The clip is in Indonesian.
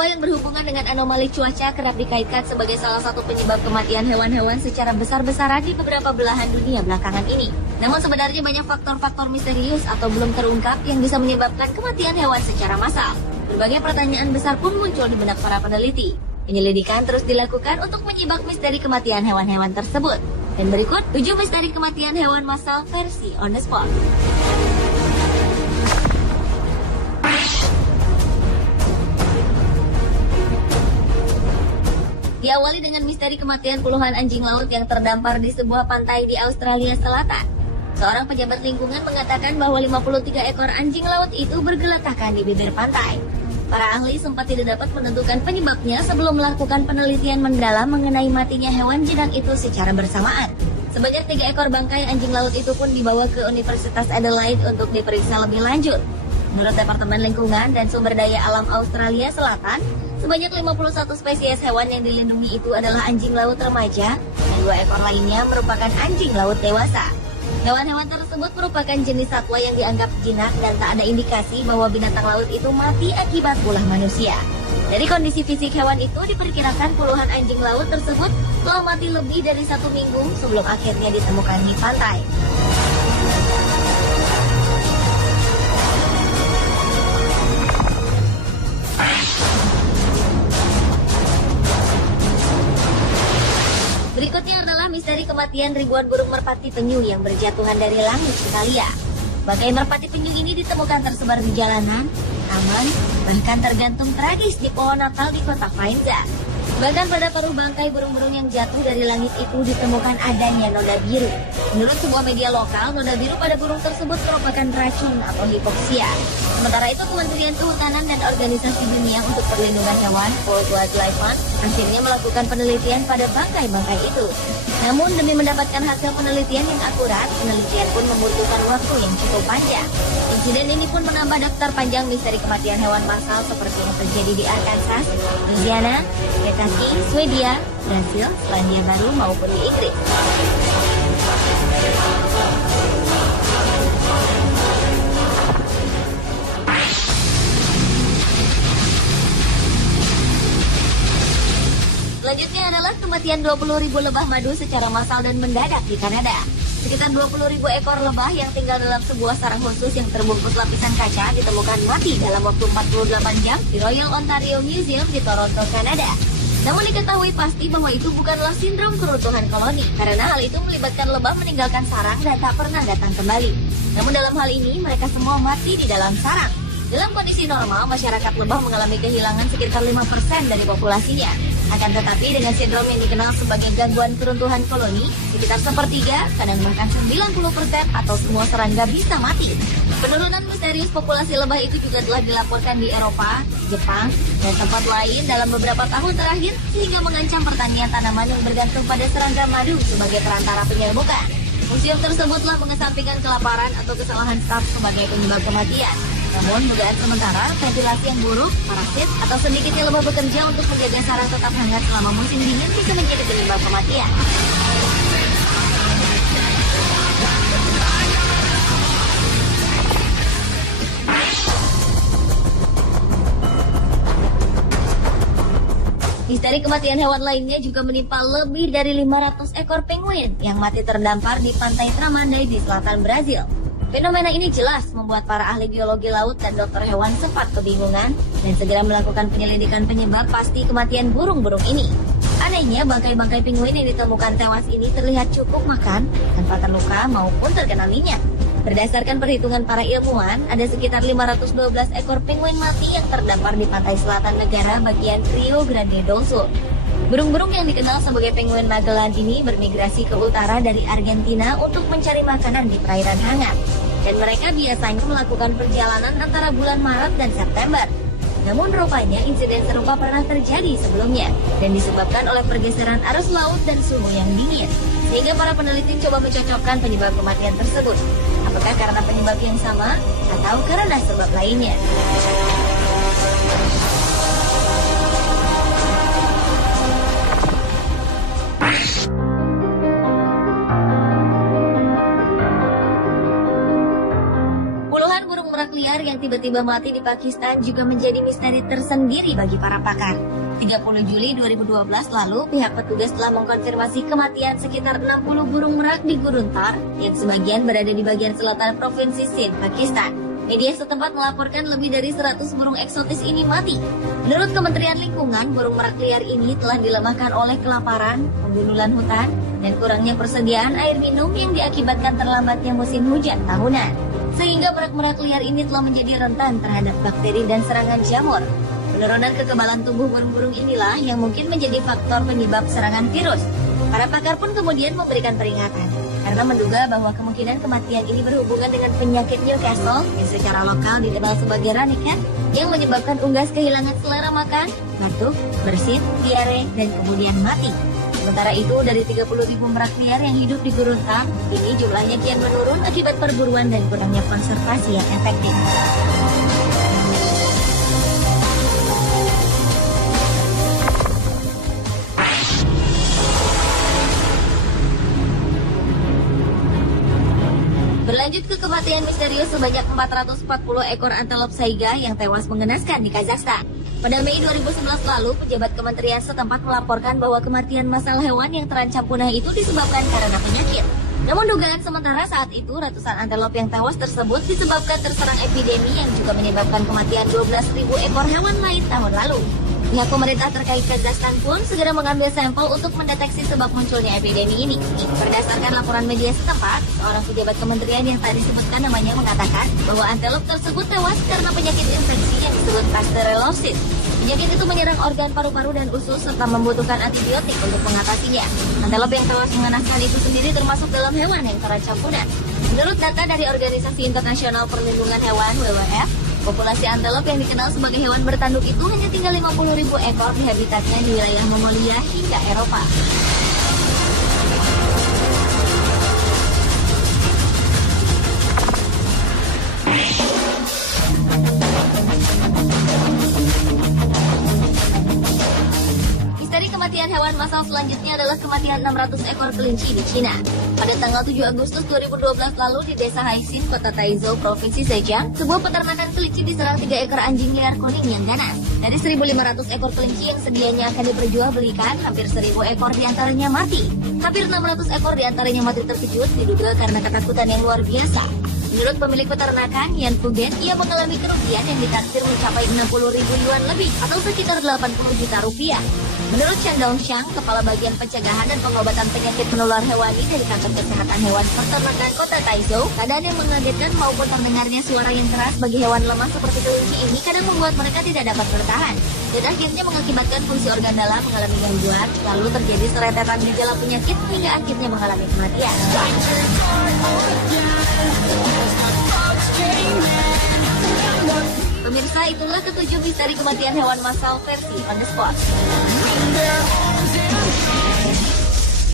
Peristiwa yang berhubungan dengan anomali cuaca kerap dikaitkan sebagai salah satu penyebab kematian hewan-hewan secara besar-besaran di beberapa belahan dunia belakangan ini. Namun sebenarnya banyak faktor-faktor misterius atau belum terungkap yang bisa menyebabkan kematian hewan secara massal. Berbagai pertanyaan besar pun muncul di benak para peneliti. Penyelidikan terus dilakukan untuk menyibak misteri kematian hewan-hewan tersebut. Dan berikut 7 misteri kematian hewan massal versi on the spot. Diawali dengan misteri kematian puluhan anjing laut yang terdampar di sebuah pantai di Australia Selatan. Seorang pejabat lingkungan mengatakan bahwa 53 ekor anjing laut itu bergeletakan di bibir pantai. Para ahli sempat tidak dapat menentukan penyebabnya sebelum melakukan penelitian mendalam mengenai matinya hewan jinak itu secara bersamaan. Sebanyak 3 ekor bangkai anjing laut itu pun dibawa ke Universitas Adelaide untuk diperiksa lebih lanjut. Menurut Departemen Lingkungan dan Sumber Daya Alam Australia Selatan, sebanyak 51 spesies hewan yang dilindungi itu adalah anjing laut remaja dan 2 ekor lainnya merupakan anjing laut dewasa. Hewan-hewan tersebut merupakan jenis satwa yang dianggap jinak dan tak ada indikasi bahwa binatang laut itu mati akibat ulah manusia. Dari kondisi fisik hewan itu diperkirakan puluhan anjing laut tersebut telah mati lebih dari 1 minggu sebelum akhirnya ditemukan di pantai. Berikutnya adalah misteri kematian ribuan burung merpati penyu yang berjatuhan dari langit Italia. Bangkai merpati penyu ini ditemukan tersebar di jalanan, taman, bahkan tergantung tragis di pohon Natal di kota Faenza. Bahkan pada paruh bangkai burung-burung yang jatuh dari langit itu ditemukan adanya noda biru. Menurut sebuah media lokal, noda biru pada burung tersebut merupakan racun atau hipoksia. Sementara itu, Kementerian Kehutanan dan Organisasi Dunia untuk Perlindungan Hewan (World Wildlife Fund) akhirnya melakukan penelitian pada bangkai-bangkai itu. Namun, demi mendapatkan hasil penelitian yang akurat, penelitian pun membutuhkan waktu yang cukup panjang. Insiden ini pun menambah daftar panjang misteri kematian hewan massal seperti yang terjadi di Arkansas, Louisiana, Kentucky, Swedia, Brasil, Selandia Baru maupun di Inggris. Selanjutnya adalah kematian 20.000 lebah madu secara massal dan mendadak di Kanada. Sekitar 20.000 ekor lebah yang tinggal dalam sebuah sarang khusus yang terbungkus lapisan kaca ditemukan mati dalam waktu 48 jam di Royal Ontario Museum di Toronto, Kanada. Namun diketahui pasti bahwa itu bukanlah sindrom keruntuhan koloni, karena hal itu melibatkan lebah meninggalkan sarang dan tak pernah datang kembali. Namun dalam hal ini, mereka semua mati di dalam sarang. Dalam kondisi normal, masyarakat lebah mengalami kehilangan sekitar 5% dari populasinya. Akan tetapi dengan sindrom yang dikenal sebagai gangguan keruntuhan koloni, sekitar sepertiga, kadang bahkan 90% atau semua serangga bisa mati. Penurunan misterius populasi lebah itu juga telah dilaporkan di Eropa, Jepang, dan tempat lain dalam beberapa tahun terakhir, sehingga mengancam pertanian tanaman yang bergantung pada serangga madu sebagai perantara penyerbukan. Museum tersebut telah mengesampingkan kelaparan atau kesalahan staf sebagai penyebab kematian. Namun, dugaan sementara, ventilasi yang buruk, parasit, atau sedikitnya lebah bekerja untuk menjaga sarang tetap hangat selama musim dingin bisa menjadi penyebab kematian. Misteri kematian hewan lainnya juga menimpa lebih dari 500 ekor penguin yang mati terdampar di pantai Tramandaí di selatan Brazil. Fenomena ini jelas membuat para ahli biologi laut dan dokter hewan sempat kebingungan dan segera melakukan penyelidikan penyebab pasti kematian burung-burung ini. Anehnya, bangkai-bangkai penguin yang ditemukan tewas ini terlihat cukup makan, tanpa terluka maupun terkena minyak. Berdasarkan perhitungan para ilmuwan, ada sekitar 512 ekor penguin mati yang terdampar di pantai selatan negara bagian Rio Grande do Sul. Burung-burung yang dikenal sebagai penguin Magellan ini bermigrasi ke utara dari Argentina untuk mencari makanan di perairan hangat. Dan mereka biasanya melakukan perjalanan antara bulan Maret dan September. Namun rupanya insiden serupa pernah terjadi sebelumnya dan disebabkan oleh pergeseran arus laut dan suhu yang dingin. Sehingga para peneliti coba mencocokkan penyebab kematian tersebut. Apakah karena penyebab yang sama atau karena sebab lainnya? liar yang tiba-tiba mati di Pakistan juga menjadi misteri tersendiri bagi para pakar. 30 Juli 2012 lalu, pihak petugas telah mengkonfirmasi kematian sekitar 60 burung merak di Gurun Thar, yang sebagian berada di bagian selatan Provinsi Sindh, Pakistan. Media setempat melaporkan lebih dari 100 burung eksotis ini mati. Menurut Kementerian Lingkungan, burung merak liar ini telah dilemahkan oleh kelaparan, pembunuhan hutan, dan kurangnya persediaan air minum yang diakibatkan terlambatnya musim hujan tahunan. Sehingga merak-merak liar ini telah menjadi rentan terhadap bakteri dan serangan jamur. Penurunan kekebalan tubuh burung-burung inilah yang mungkin menjadi faktor penyebab serangan virus. Para pakar pun kemudian memberikan peringatan, karena menduga bahwa kemungkinan kematian ini berhubungan dengan penyakit Newcastle yang secara lokal dikenal sebagai raniket, yang menyebabkan unggas kehilangan selera makan, batuk, bersin, diare, dan kemudian mati. Sementara itu, dari 30.000 merak liar yang hidup di Gurun Thar, ini jumlahnya kian menurun akibat perburuan dan kurangnya konservasi yang efektif. Berlanjut ke kematian misterius sebanyak 440 ekor antelop saiga yang tewas mengenaskan di Kazakhstan. Pada Mei 2011 lalu, pejabat kementerian setempat melaporkan bahwa kematian massal hewan yang terancam punah itu disebabkan karena penyakit. Namun dugaan sementara saat itu, ratusan antelop yang tewas tersebut disebabkan terserang epidemi yang juga menyebabkan kematian 12.000 ekor hewan lain tahun lalu. Pihak pemerintah terkait Kazakhstan pun segera mengambil sampel untuk mendeteksi sebab munculnya epidemi ini. Berdasarkan laporan media setempat, seorang pejabat kementerian yang tak disebutkan namanya mengatakan bahwa antelop tersebut tewas karena penyakit infeksi yang disebut pasteurellosis. Penyakit itu menyerang organ paru-paru dan usus serta membutuhkan antibiotik untuk mengatasinya. Antelop yang tewas mengenaskan itu sendiri termasuk dalam hewan yang terancam punah. Menurut data dari Organisasi Internasional Perlindungan Hewan (WWF), populasi antelop yang dikenal sebagai hewan bertanduk itu hanya tinggal 50.000 ekor di habitatnya di wilayah Mongolia hingga Eropa. Misteri kematian hewan massal selanjutnya adalah kematian 600 ekor kelinci di Cina. Pada tanggal 7 Agustus 2012 lalu di desa Haixin, kota Taizhou, Provinsi Zhejiang, sebuah peternakan kelinci diserang 3 ekor anjing liar kuning yang ganas. Dari 1.500 ekor kelinci yang sedianya akan diperjualbelikan, hampir 1.000 ekor diantaranya mati. Hampir 600 ekor diantaranya mati terkejut diduga karena ketakutan yang luar biasa. Menurut pemilik peternakan, Yan Fugen, ia mengalami kerugian yang ditaksir mencapai 60.000 yuan lebih atau sekitar 80 juta rupiah. Menurut Chen Dongxiang, Kepala Bagian Pencegahan dan Pengobatan Penyakit Menular Hewani dari Kantor Kesehatan Hewan Peternakan Kota Taizhou, keadaan yang mengagetkan maupun terdengarnya suara yang keras bagi hewan lemah seperti kelinci ini kadang membuat mereka tidak dapat bertahan, dan akhirnya mengakibatkan fungsi organ dalam mengalami gangguan, lalu terjadi serentetan gejala penyakit hingga akhirnya mengalami kematian. Pemirsa, itulah ketujuh misteri kematian hewan massal versi On The Spot.